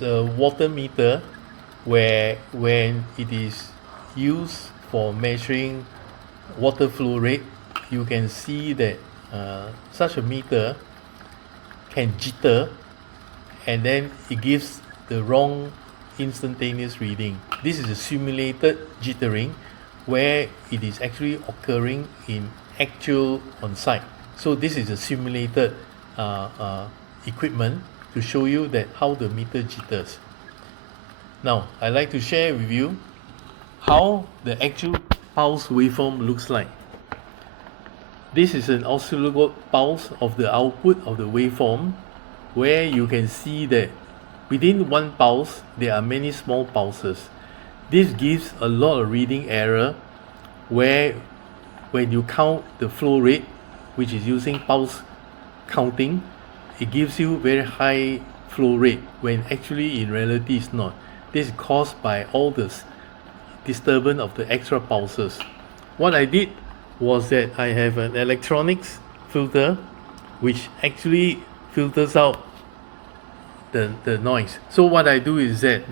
is a water meter where when it is used for measuring water flow rate, you can see that such a meter can jitter, and then it gives the wrong instantaneous reading. This is a simulated jittering where it is actually occurring in actual on site. So this is a simulated equipment to show you that how the meter jitters. Now I'd like to share with you how the actual pulse waveform looks like. This is an oscilloscope pulse of the output of the waveform, where you can see that within one pulse there are many small pulses. This gives a lot of reading error, where when you count the flow rate, which is using pulse counting, it gives you very high flow rate when actually in reality it's not. This is caused by all this disturbance of the extra pulses. What I did was that I have an electronics filter which actually filters out the noise. So what I do is that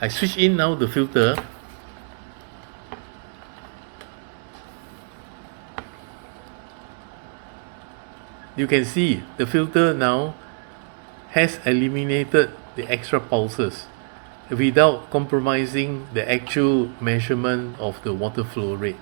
I switch in now the filter. You can see the filter now has eliminated the extra pulses without compromising the actual measurement of the water flow rate.